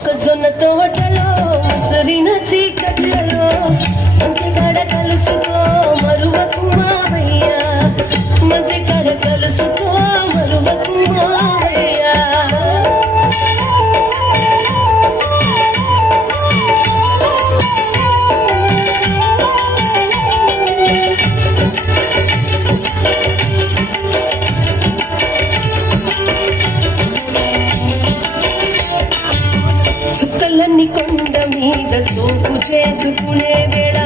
జొన్న తోటలో ముసరిన చీకట్లలో మంచిగాడ కలుసుకో మరువకు మావయ్య, మంచిగాడ కలుసుకో మరువకు మావయ్య. సుక్కలన్నీ కొండ మీద సోకు చేసుకునే వేళ,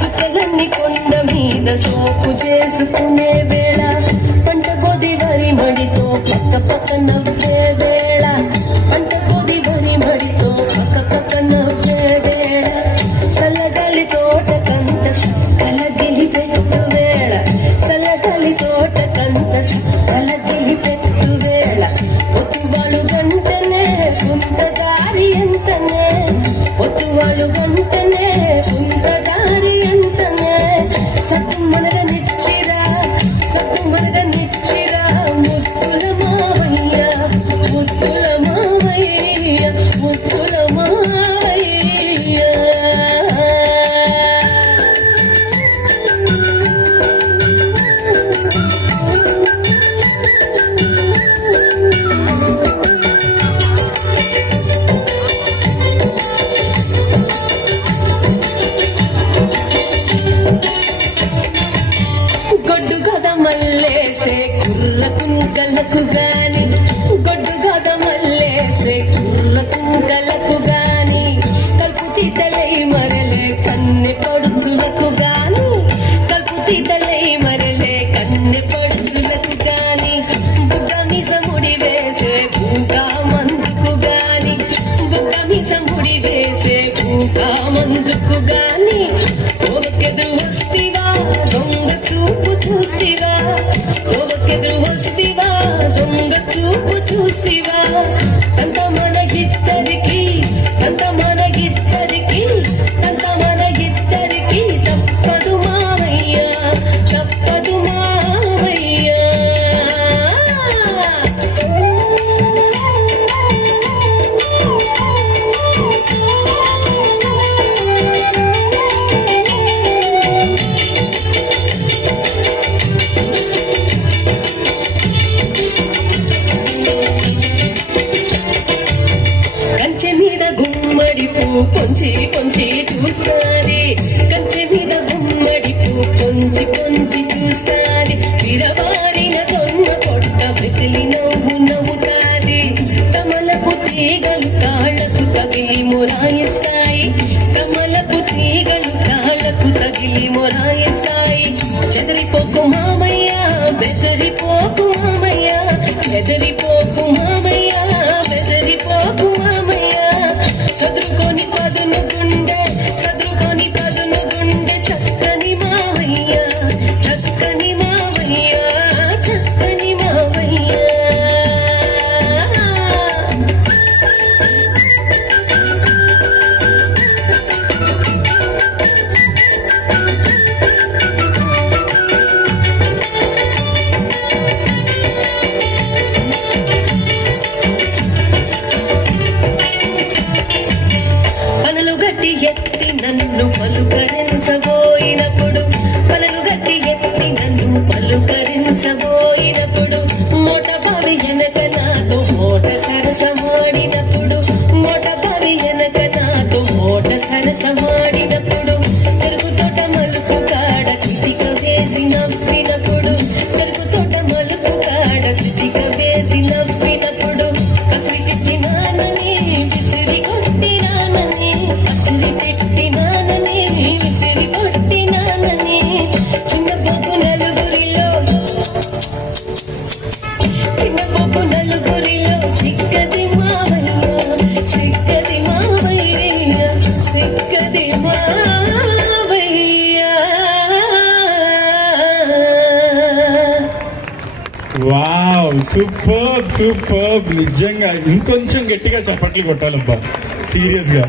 సుక్కలన్నీ కొండ మీద సోకు చేసుకునే వేళ, పంట పొది వరి మడితో పక్క పక్క నవ్వే వేళ, పంట పొది వరి మడితో పక్క పక్క నవ్వే వేళ, సల్లగలి తోట కంత సక్కల గిలి పెట్టు వేళ, సల్లగలి తోట కంత సక్కల గిలి పెట్టు వేళ, పొత్తువాళ్ళు గంటనే కొంత దారి ఎంతనే, పొత్తువాళ్ళు గంటనే కొంత దారి ఎంతనే, సత్తు మనగ నిచ్చిరా, సత్తు మనగ నిచ్చిరా, ముత్తుల మావయ్య, ముత్తుల మావయ్య, ముత్తుల మావయ్య. గొడ్డు గద మల్లేసే కుర్ర కుంకలకు గాని, గొడ్డు గద మల్లేసే కుర్ర కుంకలకు గాని, కల్పు తీతలై మరలే కన్నె పొడుచులకు గాని, కల్పు తీతలై మరలే కన్నె పొడుచులకు గాని, బుగ్గ మీస ముడి వేసే బుగ్గ మందుకు గాని, బుగ్గ మీస ముడి వేసే బుగ్గ మందుకు గాని, ఓకెదురు వస్తివా దొంగ చూపు చూస్తివా, ఓకెదురు వస్తివా దొంగ చూపు చూస్తివా, అంత మనగిద్దరికి, అంత మనగిద్దరికి, అంత మనగిద్దరికి తప్పదు మావయ్య, తప్పదు మావయ్య. కంచె మీద గుమ్మడి పువ్వు కొంచి కొంచి చూస్తాది, కంచె మీద గుమ్మడి పువ్వు కొంచి కొంచి చూస్తాది, విరవారిన జొన్న పొట్ట వెతిలి నవ్వు నవ్వుతాది, కమలపు తీగలు కాళ్ళకు తగిలి మొరాయిస్తాయి, కమలపు తీగలు కాళ్ళకు తగిలి మొరాయిస్తాయి, చెదరిపోకు మామయ్య బెదరిపోకు మామయ్య, బెదరిపోకు మామయ్య, బెదరిపోకు మామయ్య, సదురుకొని పదును గుండె, సదురుకొని పదును గుండె, చక్కని మామయ్య, చక్కని మామయ్య, చక్కని మామయ్య. పనులు గట్టి ఎత్తి నన్ను పలుకరించబోయినప్పుడు, పనులు గట్టి ఎత్తి నన్ను పలుకరించబోయినప్పుడు, మోట బావి వెనక నాతో మోట సరసమాడినప్పుడు, మోట బావి వెనక నాతో మోట సరసమాడినప్పుడు, చెరుకు తోట మలుపు కాడ చిటిక వేసి నవ్వినప్పుడు, చెరుకు తోట మలుపు కాడ చిటిక వేసి నవ్వినప్పుడు, కసిరి తిట్టినానని విసిరి కొట్టినానని, కసిరి పెట్టినానని విసిరి కొట్టినానని, చిన్న పొగ్గు నలుగురిలో, చిన్న పొగ్గు నలుగురిలో సిగ్గది మావయ్య, సిగ్గది మావయ్య, సిగ్గది మావయ్య. Wow, super super. నిజంగా ఇంకొంచెం గట్టిగా చప్పట్లు కొట్టాలబ్బా, సీరియస్ గా.